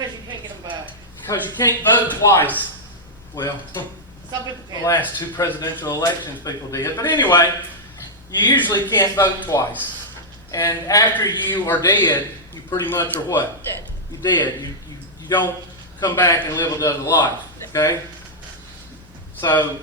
Because you can't get them back. Because you can't vote twice. Well, Some people the can. last two presidential elections people did. But anyway, you usually can't vote twice. And after you are dead, you pretty much are what? Dead. You're dead. You don't come back and live another life. Okay? So,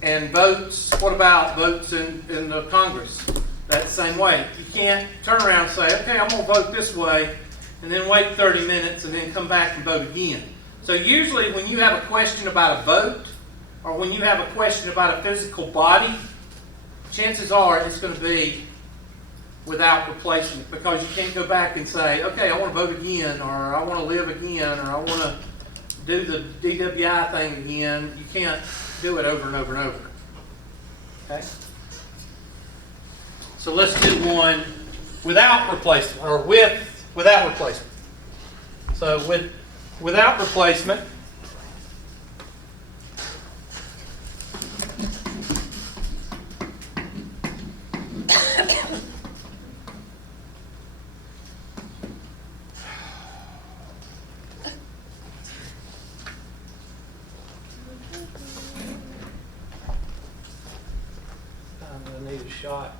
and votes, what about votes in the Congress? That's the same way. You can't turn around and say, okay, I'm going to vote this way, and then wait 30 minutes and then come back and vote again. So usually when you have a question about a vote, or when you have a question about a physical body, chances are it's going to be without replacement, because you can't go back and say, okay, I want to vote again, or I want to live again, or I want to do the DWI thing again. You can't do it over and over and over. Okay? So let's do one without replacement, or without replacement. So without replacement, I'm going to need a shot.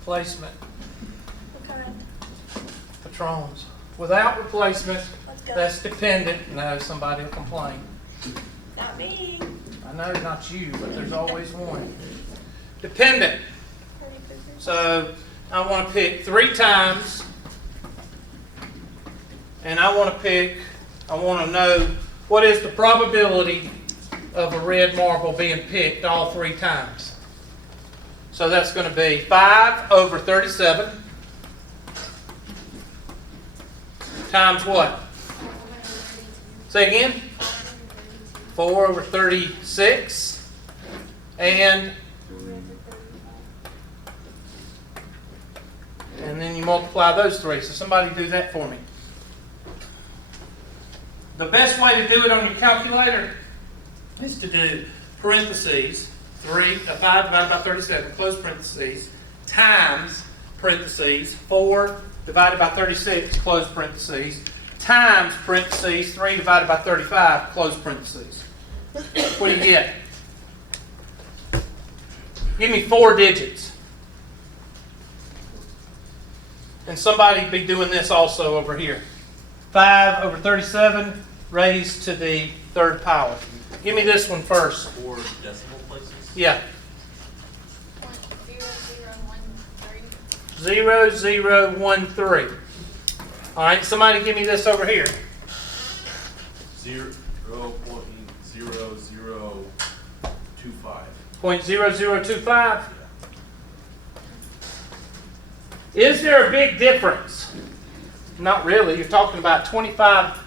Replacement. What kind? Patrons. Without replacement, Let's go. that's dependent. No, somebody will complain. Not me. I know not you, but there's always one. Dependent. Pretty busy. So I want to pick 3 times, and I want to know what is the probability of a red marble being picked all 3 times. So that's going to be 5 over 37 times what? Say again? 4 over 36 and then you multiply those 3. So somebody do that for me. The best way to do it on your calculator is to do parentheses, 5 divided by 37, close parentheses, times, parentheses, 4 divided by 36, close parentheses, times, parentheses, 3 divided by 35, close parentheses. What do you get? Give me 4 digits. And somebody be doing this also over here. 5 over 37 raised to the 3rd power. Give me this one first. 4 decimal places? Yeah. 0.0013. 0013. All right, somebody give me this over here. 0.0025. 0.0025. Is there a big difference? Not really. You're talking about 25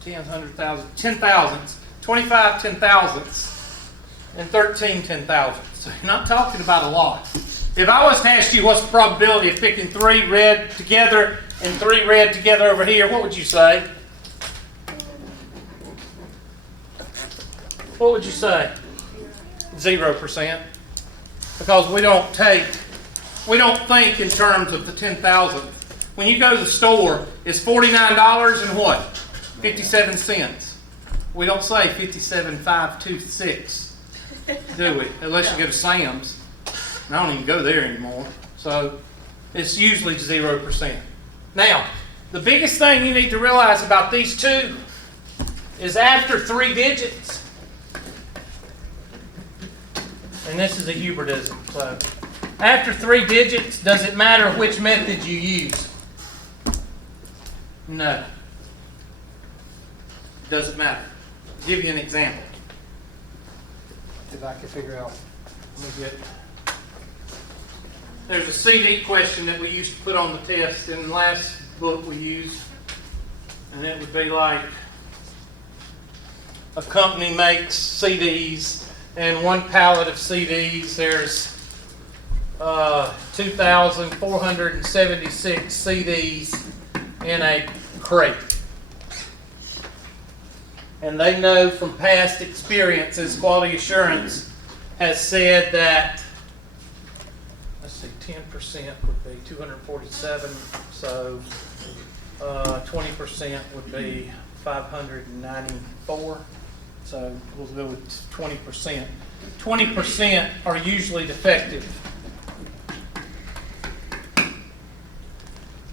tens, 100,000, 10,000s, 25 10,000ths, and 13 10,000ths. So you're not talking about a lot. If I was to ask you what's the probability of picking 3 red together and 3 red together over here, what would you say? What would you say? 0%. Because we don't think in terms of the 10,000th. When you go to the store, it's $49 and what? 57 cents. We don't say 57,526, do we? Unless you go to Sam's. And I don't even go there anymore. So it's usually 0%. Now, the biggest thing you need to realize about these two is after 3 digits, and this is a Hubertism, so after 3 digits, does it matter which method you use? No. Doesn't matter. I'll give you an example. If I can figure out. Let me get. There's a CD question that we used to put on the test in the last book we used. And it would be like a company makes CDs, and one pallet of CDs, there's 2,476 CDs in a crate. And they know from past experiences, quality assurance has said that, let's see, 10% would be 247, so 20% would be 594. So we'll go with 20%. 20% are usually defective.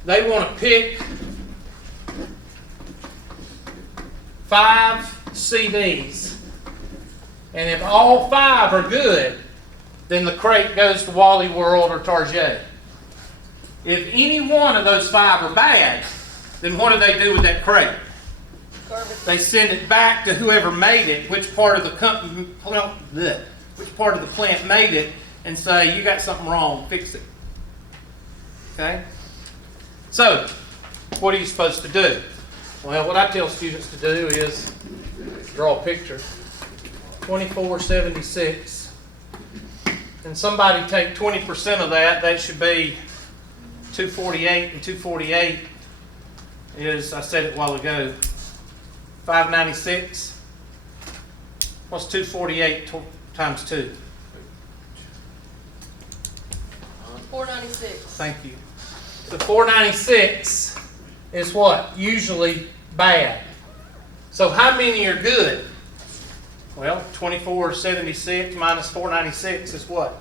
They want to pick 5 CDs, and if all 5 are good, then the crate goes to Wally World or Target. If any one of those 5 are bad, then what do they do with that crate? Garbage. They send it back to whoever made it, which part of the company, which part of the plant made it, and say, you got something wrong, fix it. Okay? So, what are you supposed to do? Well, what I tell students to do is draw a picture. 2476. And somebody take 20% of that, that should be 248, and 248 is, I said it a while ago, 596. What's 248 times 2? 496. Thank you. The 496 is what? Usually bad. So how many are good? Well, 2476 minus 496 is what?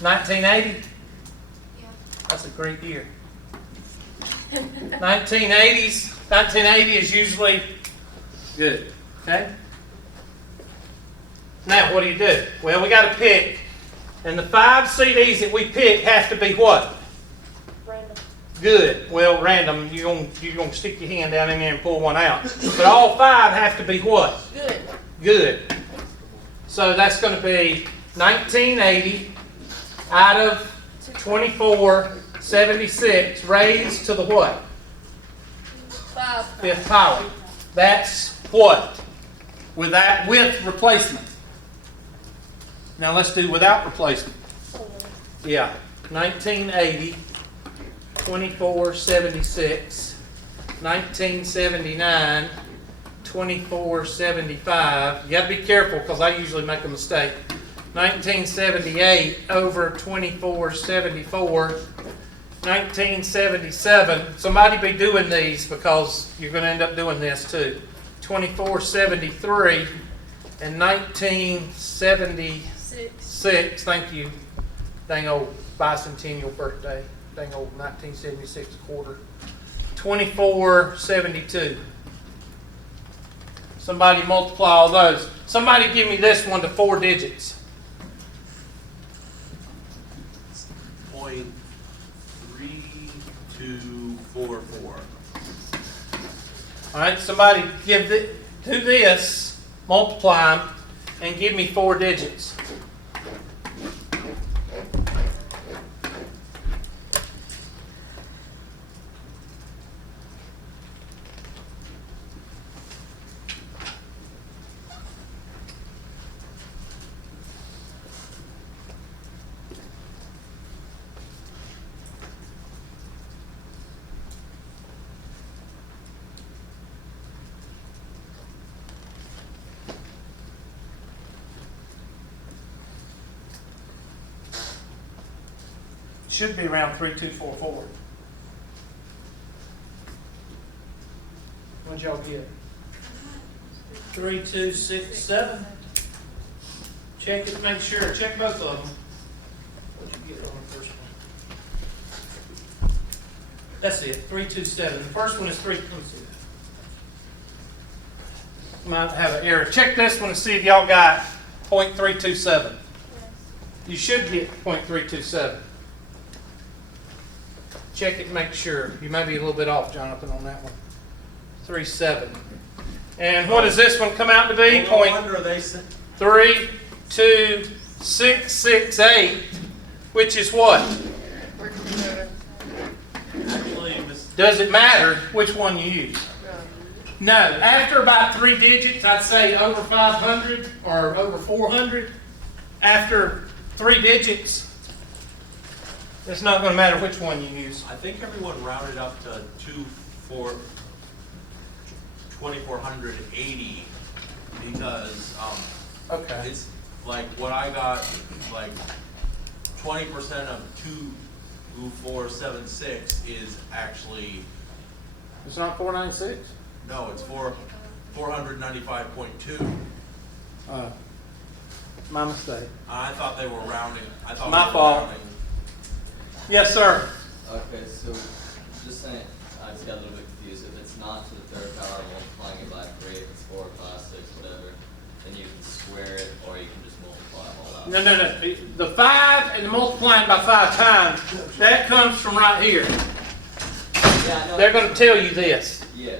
1980? That's a great year. 1980 is usually good. Okay? Now, what do? Well, we got to pick. And the 5 CDs that we pick have to be what? Random. Good. Well, random. You're gonna stick your hand down in there and pull one out. But all 5 have to be what? Good. Good. So that's going to be 1980 out of 2476 raised to the what? 5. 5th power. That's what? With replacement. Now let's do without replacement. Yeah. 1980, 2476, 1979, 2475. You got to be careful because I usually make a mistake. 1978 over 2474. 1977. Somebody be doing these because you're going to end up doing this too. 2473 and 1976. Thank you. Dang old bicentennial birthday. Dang old 1976 quarter. 2472. Somebody multiply all those. Somebody give me this one to 4 digits. 0.3244. All right, somebody do this, multiply them, and give me 4 digits. Should be around 3244. What'd y'all get? 3267. Check it, make sure. Check both of them. What'd you get on the first one? That's it, 327. The first one is 3. Let me see that. Might have an error. Check this one and see if y'all got 0.327. You should get 0.327. Check it and make sure. You may be a little bit off, Jonathan, on that one. 37. And what does this one come out to be? No wonder they said 32668, which is what? actually Miss. Does it matter which one you use? No. After about 3 digits, I'd say over 500 or over 400. After 3 digits, it's not going to matter which one you use. I think everyone rounded up to 2480 because Okay. it's like what I got, like 20% of 22476 is actually, It's not 496? no, it's 495.2. My mistake. I thought they were rounding, I thought. My they were fault. rounding. Yes, sir. Okay, so just saying, I just got a little bit confused. If it's not to the third power, multiplying it by 3, if it's 4, 5, 6, whatever, then you can square it or you can just multiply them all out. No. The 5 and the multiplying by 5 times, that comes from right here. Yeah, I know. They're going to tell you this. Yeah.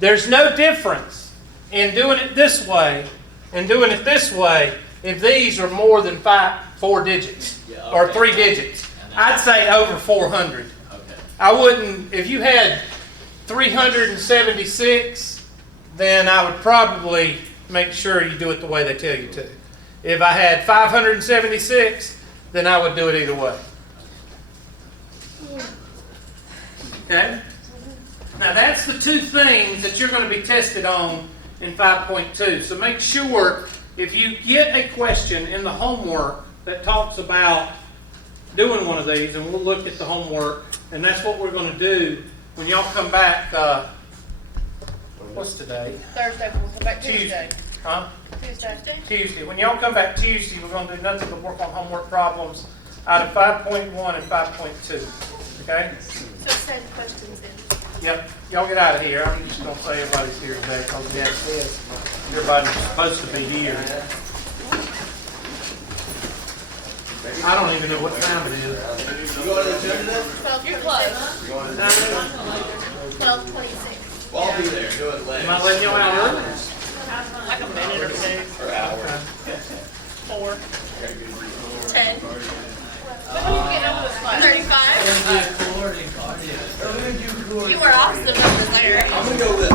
There's no difference in doing it this way and doing it this way if these are more than 4 digits Yeah, or okay. 3 digits. I'd say over 400. Okay. I wouldn't, if you had 376, then I would probably make sure you do it the way they tell you to. If I had 576, then I would do it either way. Okay? Now that's the 2 things that you're going to be tested on in 5.2. So make sure if you get a question in the homework that talks about doing one of these, and we'll look at the homework, and that's what we're going to do when y'all come back, what's today? Thursday, we'll come back Tuesday. Tuesday. Huh? Tuesday. Tuesday. When y'all come back Tuesday, we're going to do nothing but work on homework problems out of 5.1 and 5.2. Okay? So send questions in. Yep. Y'all get out of here. I'm just going to say everybody's here today because Dad says everybody's supposed to be here. I don't even know what time it is. You going to the gym today? You're close. 12:26. Well, I'll be there. Do it late. Am I letting y'all out early? Like a minute or 2. Or hour. 4. 10. When are you getting over this class? 35. You were off the numbers there. I'm gonna go lift.